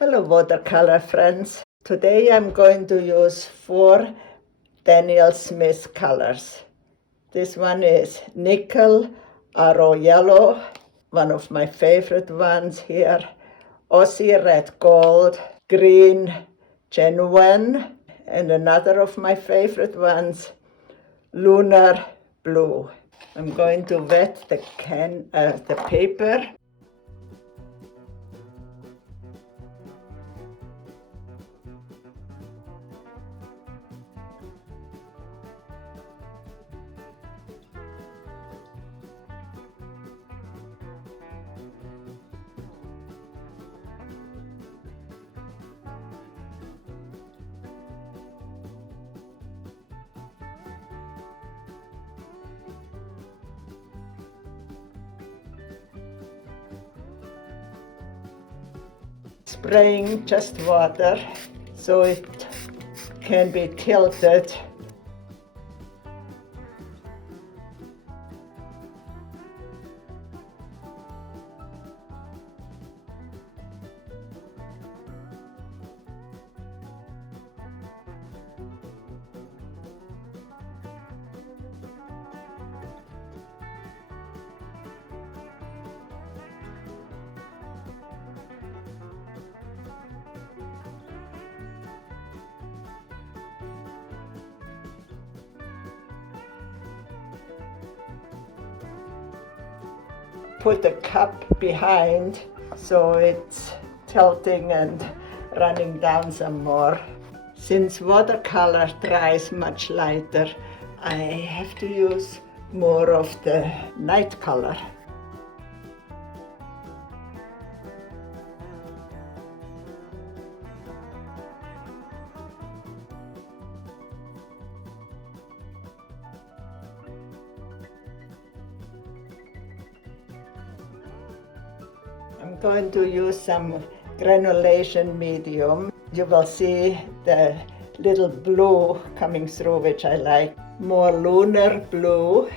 Hello watercolor friends. Today I'm going to use 4 Daniel Smith colors. This one is nickel, arrow yellow, one of my favorite ones here, Aussie red gold, green genuine, and another of my favorite ones, lunar blue. I'm going to wet the paper. Spraying just water so it can be tilted. Put the cup behind so it's tilting and running down some more. Since watercolor dries much lighter, I have to use more of the night color. I'm going to use some granulation medium. You will see the little blue coming through, which I like. More lunar blue.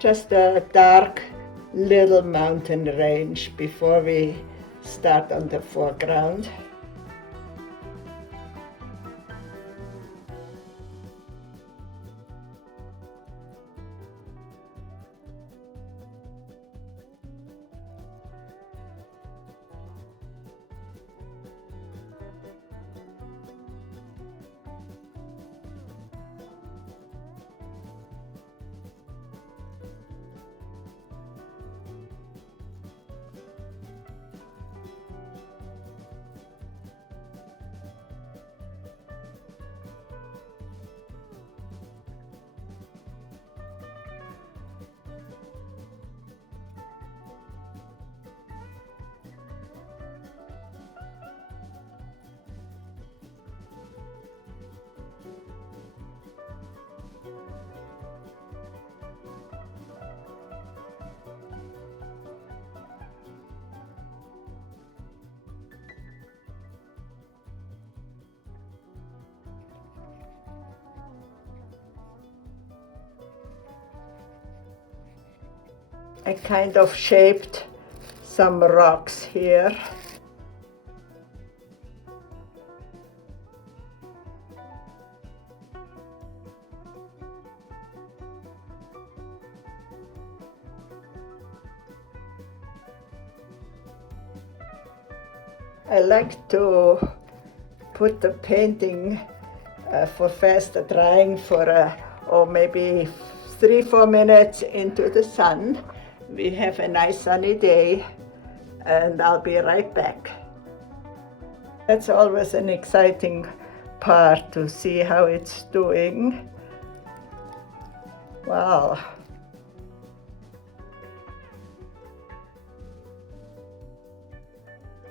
Just a dark little mountain range before we start on the foreground. I kind of shaped some rocks here. I like to put the painting for faster drying for or maybe 3-4 minutes into the sun. We have a nice sunny day, and I'll be right back. That's always an exciting part, to see how it's doing. Wow.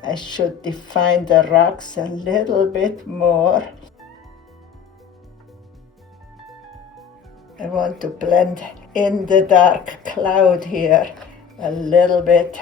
I should define the rocks a little bit more. I want to blend in the dark cloud here a little bit.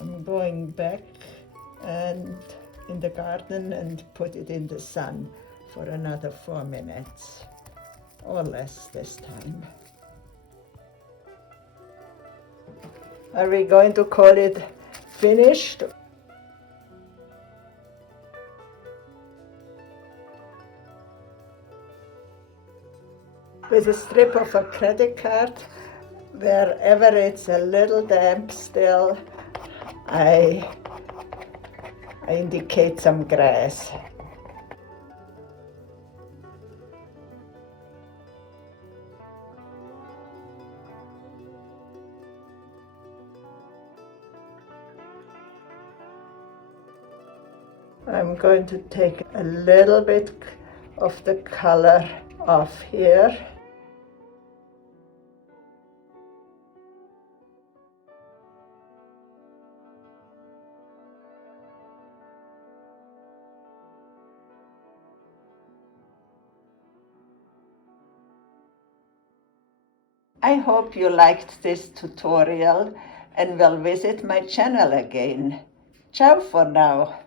I'm going back and in the garden and put it in the sun for another 4 minutes or less this time. Are we going to call it finished? With a strip of a credit card, wherever it's a little damp still, I indicate some grass. I'm going to take a little bit of the color off here. I hope you liked this tutorial and will visit my channel again. Ciao for now.